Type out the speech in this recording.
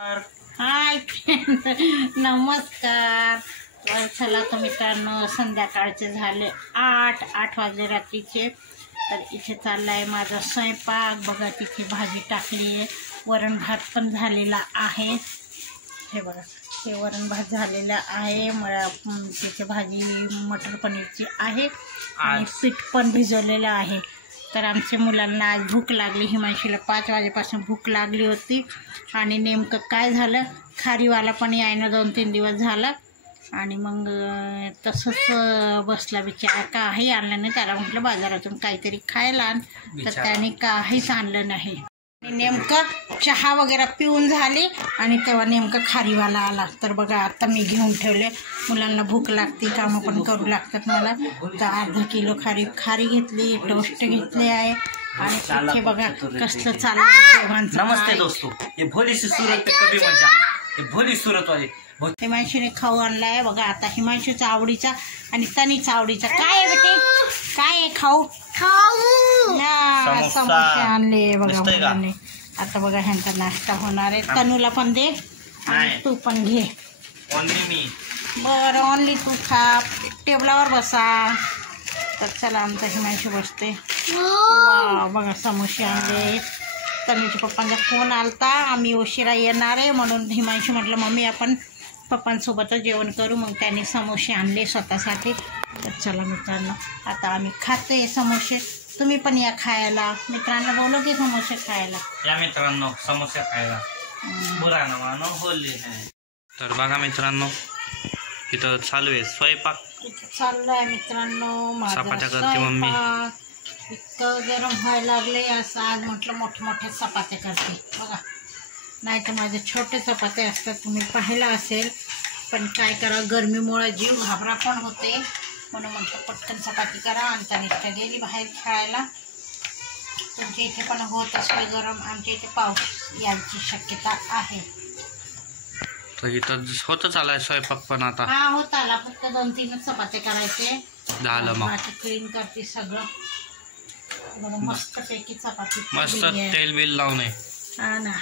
हाय नमस्कार। तर चला तर मित्रांनो, संध्याकाळचे झाले 8 वाजले रात्रीचे। तर इथे चालला आहे माझा स्वयंपाक। बघा तिथे भाजी टाकली आहे, वरण भात पण झालेला आहे। हे बघा, हे वरण भात झालेला आहे। तिथे भाजी मटर पनीरची आहे आणि पीठ पण भिजवलेलं आहे। तर आमच्या मुलांना आज भूक लागली, हिमांशीला 5 वाजेपासून भूक लागली होती। आणि नेमकं काय झालं, खारीवाला पण यायला 2-3 दिवस झाला आणि मग तसंच बसला बिचारा, काही आणलं नाही। त्याला म्हटलं बाजारातून काहीतरी खायला आण, तर त्याने काहीच आणलं नाही। नेमकं चहा वगैरे पिऊन झाली आणि तेव्हा नेमकं खारीवाला आला। तर बघा आता मी घेऊन ठेवले, मुलांना भूक लागते, कामं पण करू लागतात मला। तर अर्धा किलो खारी घेतली, टोस्ट घेतले आहे आणि तिथे बघा कसलं चाललं। नमस्ते दोस्तों, ये भोली सी सूरत पे कभी मत जाना, ये भोली सूरत वाली। हिमांशीने खाऊ आणलाय बघा। आता हिमांशूचा आवडीचा आणि तनीचा आवडीचा काय आहे बेटे, काय आहे खाऊ? समोसे आणले बघा मुलांनी। आता बघा ह्यांचा नाश्ता होणार आहे। तनूला पण दे आणि तू पण घे। बरं, ओनली तू खा, टेबलावर बसा। तर चला आमचा हिमांशू बसते। वा बघा समोसे आणले। तनूच्या पप्पांचा फोन आलता, आम्ही उशिरा येणार आहे म्हणून हिमांशू म्हटलं मम्मी आपण पप्पांसोबतच जेवण करू। मग त्यांनी समोसे आणले स्वतःसाठी। तर चला मित्रांनो, आता आम्ही खातोय समोसे, तुम्ही पण या खायला। मित्रांना बोलो की समोसे खायला या। मित्रांनो समोसे खायला बुरा ना मानो बोलले। तर बघा मित्रांनो, इथं चालू आहे स्वयंपाक, चाललाय मित्रांनो माझा चपात्या करते मम्मी। इतकं गरम व्हायला लागले, असं आज म्हटलं मोठे चपात्या करते बघा। नाही तर माझे छोटे चपाते असतात, तुम्ही पाहिलं असेल। पण काय करा, गरमीमुळे जीव घाबरा पण होते, म्हणून म्हटलं पटकन चपाती करा। आणि तनिष्ठा गेली बाहेर खेळायला। तुमच्या इथे पण होत असते गरम, आमच्या इथे पाऊस यायची शक्यता आहे। तर इथं होतच आलाय स्वयंपाक पण आता। हा होत आला, फक्त 2-3 चपाते करायचे झालं। मग क्लीन करते सगळं। मस्त पैकी चपाती, मस्त तेल बिल लावणे। हा ना।